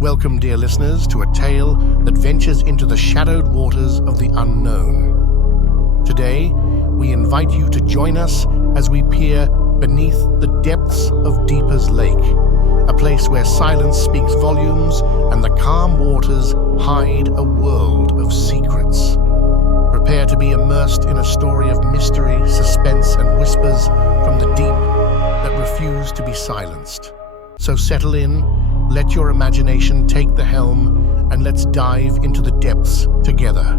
Welcome, dear listeners, to a tale that ventures into the shadowed waters of the unknown. Today, we invite you to join us as we peer beneath the depths of Deeper's Lake, a place where silence speaks volumes and the calm waters hide a world of secrets. Prepare to be immersed in a story of mystery, suspense, and whispers from the deep that refuse to be silenced. So settle in, let your imagination take the helm, and let's dive into the depths together.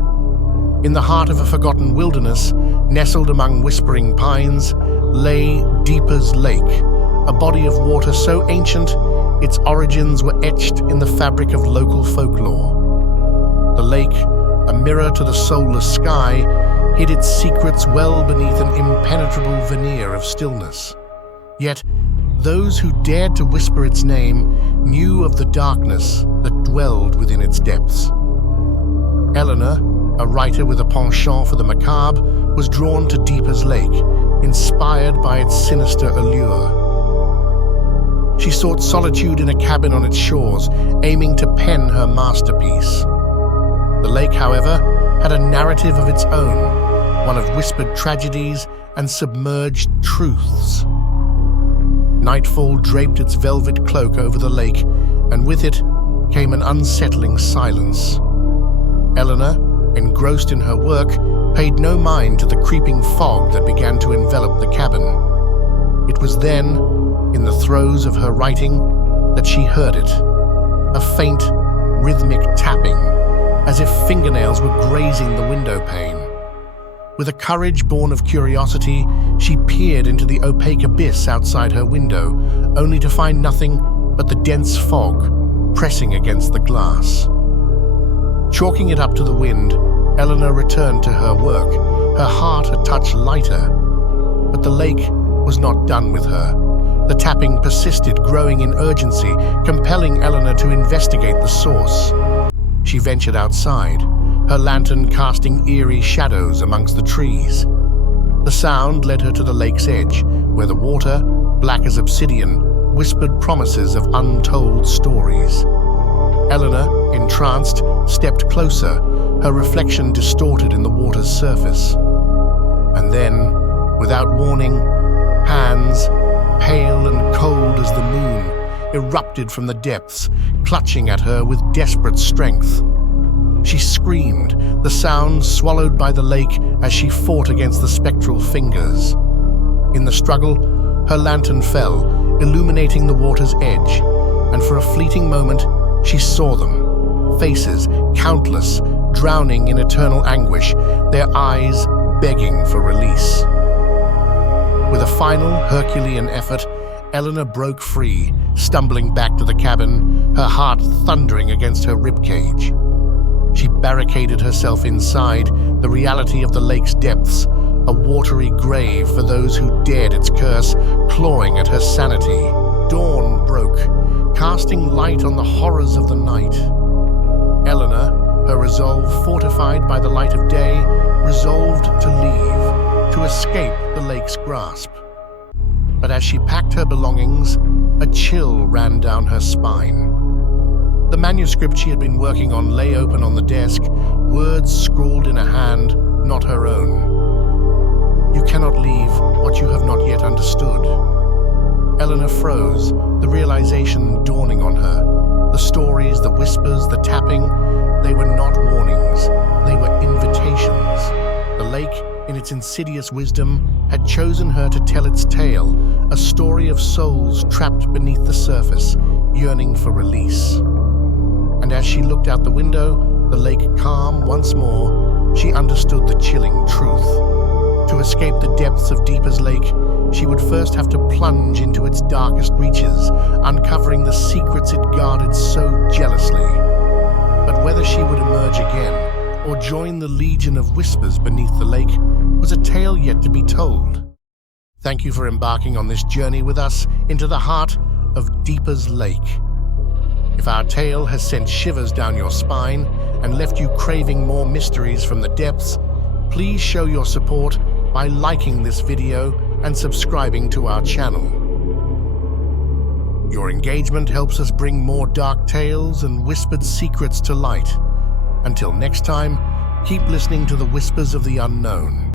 In the heart of a forgotten wilderness, nestled among whispering pines, lay Deeper's Lake, a body of water so ancient its origins were etched in the fabric of local folklore. The lake, a mirror to the soulless sky, hid its secrets well beneath an impenetrable veneer of stillness. Yet, those who dared to whisper its name knew of the darkness that dwelled within its depths. Eleanor, a writer with a penchant for the macabre, was drawn to Deeper's Lake, inspired by its sinister allure. She sought solitude in a cabin on its shores, aiming to pen her masterpiece. The lake, however, had a narrative of its own, one of whispered tragedies and submerged truths. Nightfall draped its velvet cloak over the lake, and with it came an unsettling silence. Eleanor, engrossed in her work, paid no mind to the creeping fog that began to envelop the cabin. It was then, in the throes of her writing, that she heard it, a faint, rhythmic tapping, as if fingernails were grazing the window pane. With a courage born of curiosity, she peered into the opaque abyss outside her window, only to find nothing but the dense fog pressing against the glass. Chalking it up to the wind, Eleanor returned to her work, her heart a touch lighter. But the lake was not done with her. The tapping persisted, growing in urgency, compelling Eleanor to investigate the source. She ventured outside, her lantern casting eerie shadows amongst the trees. The sound led her to the lake's edge, where the water, black as obsidian, whispered promises of untold stories. Eleanor, entranced, stepped closer, her reflection distorted in the water's surface. And then, without warning, hands, pale and cold as the moon, erupted from the depths, clutching at her with desperate strength. She screamed, the sound swallowed by the lake as she fought against the spectral fingers. In the struggle, her lantern fell, illuminating the water's edge, and for a fleeting moment, she saw them, faces, countless, drowning in eternal anguish, their eyes begging for release. With a final Herculean effort, Eleanor broke free, stumbling back to the cabin, her heart thundering against her ribcage. She barricaded herself inside, the reality of the lake's depths, a watery grave for those who dared its curse, clawing at her sanity. Dawn broke, casting light on the horrors of the night. Eleanor, her resolve fortified by the light of day, resolved to leave, to escape the lake's grasp. But as she packed her belongings, a chill ran down her spine. The manuscript she had been working on lay open on the desk, words scrawled in a hand not her own. You cannot leave what you have not yet understood. Eleanor froze, the realization dawning on her. The stories, the whispers, the tapping, they were not warnings, they were invitations. The lake, in its insidious wisdom, had chosen her to tell its tale, a story of souls trapped beneath the surface, yearning for release. And as she looked out the window, the lake calm once more, she understood the chilling truth. To escape the depths of Deeper's Lake, she would first have to plunge into its darkest reaches, uncovering the secrets it guarded so jealously. But whether she would emerge again, or join the legion of whispers beneath the lake, was a tale yet to be told. Thank you for embarking on this journey with us into the heart of Deeper's Lake. If our tale has sent shivers down your spine and left you craving more mysteries from the depths, please show your support by liking this video and subscribing to our channel. Your engagement helps us bring more dark tales and whispered secrets to light. Until next time, keep listening to the whispers of the unknown.